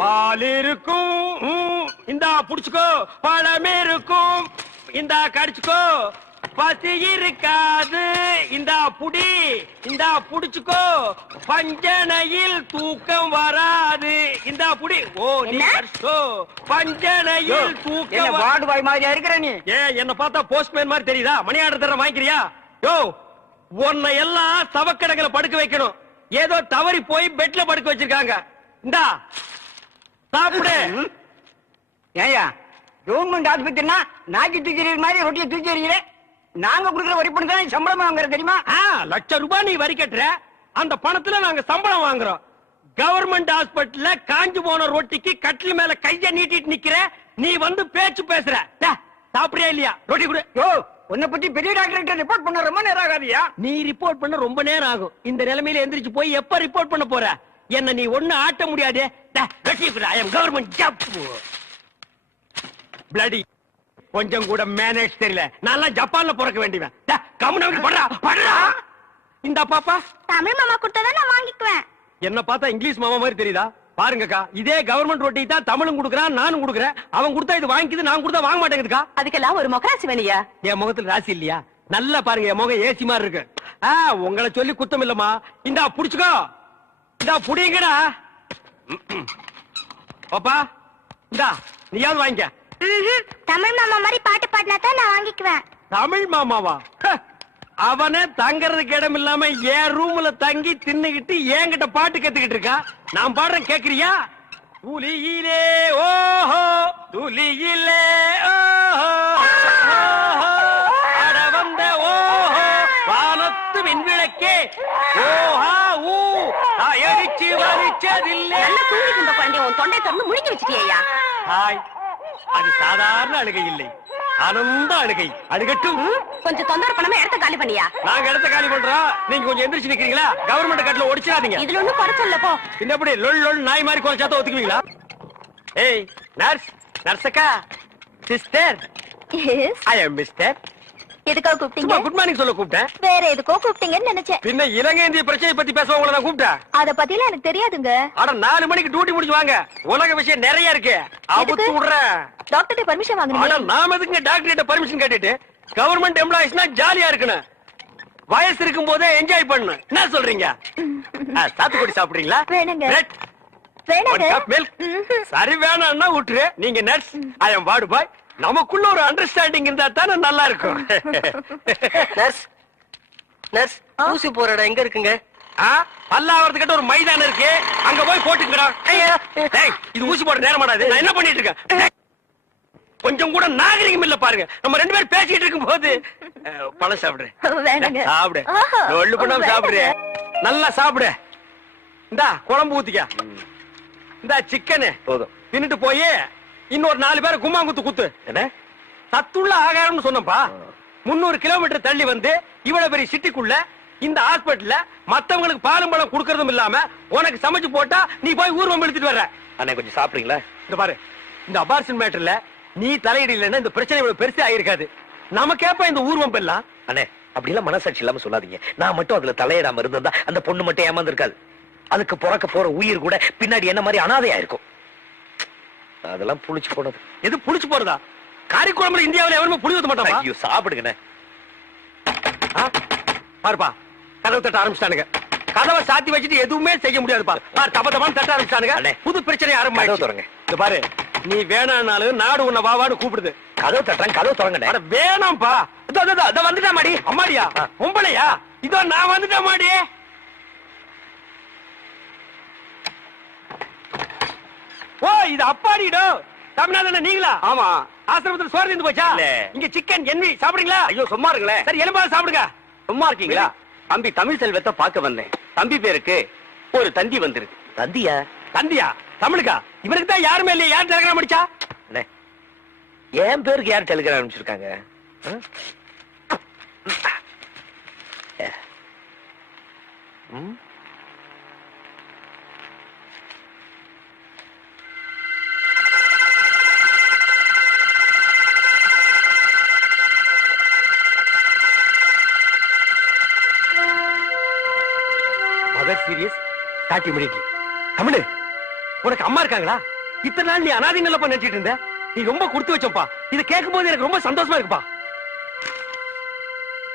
பால் இருக்கும் இந்தா புடிச்சுக்கோ, பழம் இருக்கும் இந்தா கடிச்சுக்கோ, பசி இருக்காது இந்தா புடி, இந்தா புடிச்சுக்கோ, பஞ்சனையில் தூக்கம் வராது இந்தா புடி. ஓ நீ கடிச்சோ, பஞ்சனையில் தூக்கம். வார்டு பாய் மாதிரியா இருக்கிற நீ? என்ன பார்த்தா போஸ்ட்மேன் மாதிரி தெரியுதா? மணி ஆர்டர் தர வாங்கிக்கிறியா? யோ உன்னை எல்லாம் சவக்கடங்களை படுக்க வைக்கணும். ஏதோ தவறி போய் பெட்ல படுக்க வச்சிருக்காங்க. இந்தா சாப்பிடு. ஏயா கவர்மெண்ட் ஆஸ்பத்திரினா நாக்கி தூக்கி மாதிரி ரொட்டியை தூக்கி எறிகிற. நாங்க குடுக்கிற வரி பணம் தான் சம்பளம் வாங்குற தெரியுமா? லட்சம் ரூபாய் நீ வரி கட்டுற, அந்த பணத்துல நாங்க சம்பளம் வாங்குறோம். கவர்மெண்ட் ஹாஸ்பிட்டல்ல காஞ்சு போன ரொட்டிக்கு கட்டில் மேல கைய நீட்டிட்டு நிக்கிற, நீ வந்து பேச்சு பேசுற. சாப்பிடுறியா இல்லையா? ரொட்டி கொடு. யோ உன்னை பத்தி பெரிய டாக்டர் ரிப்போர்ட் பண்ண ரொம்ப நேரம் ஆகாதியா? நீ ரிப்போர்ட் பண்ண ரொம்ப நேரம் ஆகும். இந்த நிலைமையில எந்திரிச்சு போய் எப்ப ரிப்போர்ட் பண்ண போற? என்ன நீ ஒண்ணு ஆட்ட முடியாது. ஐ அம் கவர்மெண்ட் ஜாப். பிளடி கொஞ்சம் கூட மேனேஜ் தெரியல. நான் ஜப்பான்ல பிறக்க வேண்டியவன். கம்முனு படுறா படுறா. இந்த பாப்பா தமிழ் மாமா கொடுத்தா நான் வாங்கிக்குவேன். என்ன பார்த்தா இங்கிலீஷ் மாமா மாதிரி தெரியுதா? பாருங்கக்கா, இதே கவர்மெண்ட் ரொட்டி தான் தமிழும் குடுக்கறான், நானும் குடுக்கறேன். அவன் கொடுத்தா இது வாங்கிக்குது, நான் கொடுத்தா வாங்க மாட்டேங்குதுக்கா. அதுக்கெல்லாம் ஒரு மொகராசி வேலையா? என் முகத்துல ராசி இல்லையா? நல்லா பாருங்க, என் முகம் ஏசி மாதிரி இருக்கு. உங்களை சொல்லி குத்தம் இல்லம்மா. இந்தா புடிச்சுக்கோ, இந்தா புடிங்கடா. பாப்பா இந்தா நீயாவது வாங்கிக்க. தமிழ் மாமா மாதிரி பாட்டு பாடினா தான் நான் வாங்கிக்குவேன். தமிழ் மாமாவா? அவனே தங்கறதுக்கு இடம் இல்லாம என் ரூம்ல தங்கி தின்னுகிட்டு என்கிட்ட பாட்டு கத்துக்கிட்டு இருக்கா. நான் பாடுறேன், கேக்குறியா? துளியிலே ஓஹோ துளியிலே ஓஹோ அட வந்த ஓஹோ வானத்து விண்விளக்கே ஓஹா ஊ எரிச்சு வலிச்சதில்லை. நல்லா தூங்கிட்டு இருந்த குழந்தை உன் தொண்டை திறந்து முழுங்கி வச்சிட்டியா? ஹாய், அது சாதாரண அழுகை இல்லை, ஆனந்த அழுகை. அழுகட்டும். கொஞ்சம் தொந்தரவு பண்ணாம இடத்த காலி பண்ணியா? நாங்க இடத்த காலி பண்றோம், நீங்க கொஞ்சம் எந்திரிச்சு நிக்கிறீங்களா? கவர்மெண்ட் கட்டல ஒடிச்சிடாதீங்க. இதுல ஒண்ணும் குறைச்சல்ல போ. இன்னபடி லொல் லொல் நாய் மாதிரி குறைச்சாத்த ஒத்துக்குவீங்களா? ஏய் நர்ஸ், நர்ஸக்கா, சிஸ்டர், ஐ அம் மிஸ்டர். எதுக்காக கூப்பிட்டீங்க? குட் மார்னிங் சொல்ல கூப்பிட்டேன். வேற எதுக்கோ கூப்பிட்டீங்கன்னு நினைச்சேன். பின்ன இலங்கை இந்திய பிரச்சனை பத்தி பேச உங்களை நான் கூப்பிட்டேன். அத பத்திலாம் எனக்கு தெரியாதுங்க. அட 4 மணிக்கு டியூட்டி முடிச்சு வாங்க, உலக விஷயம் நிறைய இருக்கு. அவுத்து விடுறேன். டாக்டர் பர்மிஷன் வாங்குறீங்க? அட நாம எதுக்கு டாக்டர் கிட்ட பர்மிஷன் கேட்டுட்டு? கவர்மெண்ட் எம்ப்ளாயிஸ்னா ஜாலியா இருக்கணும், வயசு இருக்கும் போதே என்ஜாய் பண்ணணும். என்ன சொல்றீங்க? சாத்துக்குடி சாப்பிடுறீங்களா? வேணுங்க. பிரெட், வேணாங்க. மில்க். சரி வேணாம்னா விட்டுரு. நீங்க நர்ஸ், ஐ அம் வார்டு பாய். நமக்குள்ள ஒரு அண்டர்ஸ்டாண்டிங் இருந்தா தானே நல்லா இருக்கும். நர்ஸ், நர்ஸ் ஊசி போற இடம் எங்க இருக்குங்க? பல்லாவரத்துக்கிட்ட ஒரு மைதானம் இருக்கு, அங்க போய் போட்டுக்கடா. இது ஊசி போட நேரமாடாது. நான் என்ன பண்ணிட்டு இருக்கேன்? கொஞ்சம் கூட நாகரிகம் இல்ல பாருங்க. நம்ம 2 பேரும் பேசிட்டு இருக்கும் போது பழம் சாப்பிடு. சாப்பிடு, ஒண்ணு பண்ணாம சாப்பிடு, நல்லா சாப்பிடு. இந்தா குழம்பு ஊத்திக்க. இந்த சிக்கனு போதும். தின்னுட்டு போய் இன்னொரு 4 பேரை கும்மாங்குத்து குத்து. என்ன சத்துள்ள ஆகாரம்னு சொன்னப்பா. 300 கிலோமீட்டர் தள்ளி வந்து இவ்வளவு பெரிய சிட்டிக்குள்ள இந்த ஹாஸ்பிட்டல்ல மத்தவங்களுக்கு பாலும் பழம் குடுக்கறதும் இல்லாம உனக்கு சமைச்சு போட்டா நீ போய் ஊர்வம் எடுத்துட்டு வர்ற. அண்ணே கொஞ்சம் சாப்பிடுறீங்களா? இந்த பாரு, இந்த அபார்ஷன் மேட்டர்ல நீ தலையிடலன்னா இந்த பிரச்சனை இவ்வளவு பெருசா ஆயிருக்காது. நமக்கேப்ப இந்த ஊர்வம் எல்லாம். அண்ணே அப்படி எல்லாம் மனசாட்சி இல்லாம சொல்லாதீங்க. நான் மட்டும் அதுல தலையிடாம இருந்தா அந்த பொண்ணு மட்டும் ஏமாந்துருக்காது. அதுக்கு பிறக்க போற உயிர் கூட பின்னாடி என்ன மாதிரி அனாதையா இருக்கும். அதெல்லாம் புளிச்சு போனது. எது புளிச்சு போறதா? காரிக்குழம்புல இந்தியாவில எவருமே புளி ஊத்த மாட்டாங்க. ஐயோ சாப்பிடுங்கண்ணே. பாருப்பா, கதவு தட்ட ஆரம்பிச்சிட்டானுங்க. கதவை சாத்தி வச்சுட்டு எதுவுமே செய்ய முடியாதுப்பா. தப்ப தப்பான்னு தட்ட ஆரம்பிச்சானுங்க. புது பிரச்சனை ஆரம்பிச்சு. இந்த பாரு, நீ வேணானாலும் நாடு உன்னை வாவான்னு கூப்பிடுது. கதவு தட்டுறாங்க, கதவு திறங்க. வேணாம்ப்பா. இதோ வந்துட்டா மாடி. அம்மாடியா உம்பளையா? இதோ நான் வந்துட்டேன் மாடி. ஓ இது அப்பாடிடோ. தமிழ்நாடு நீங்களா? ஆமா. ஆசிரமத்தில் சோறு இருந்து போச்சா? இங்க சிக்கன் என்வி சாப்பிடுறீங்களா? ஐயோ சும்மா இருங்களே. சரி எலும்பாவது சாப்பிடுங்க. சும்மா இருக்கீங்களா? தம்பி தமிழ் செல்வத்தை பார்க்க வந்தேன். தம்பி பேருக்கு ஒரு தந்தி வந்திருக்கு. தந்தியா? தந்தியா? தமிழுக்கா? இவனுக்கு தான் யாருமே இல்லையா? யார் டெலிகிராம் அடிச்சா? என் பேருக்கு யார் டெலிகிராம் அனுப்பிச்சிருக்காங்க? Mother serious start immediately. Tamil உனக்கு அம்மா இருக்காங்களா? இத்தனை நாள் நீ அனாதை நிலப்ப நினைச்சிட்டு இருந்த. நீ ரொம்ப கொடுத்து வச்சப்பா. இதை கேட்கும் போது எனக்கு ரொம்ப சந்தோஷமா இருக்குப்பா.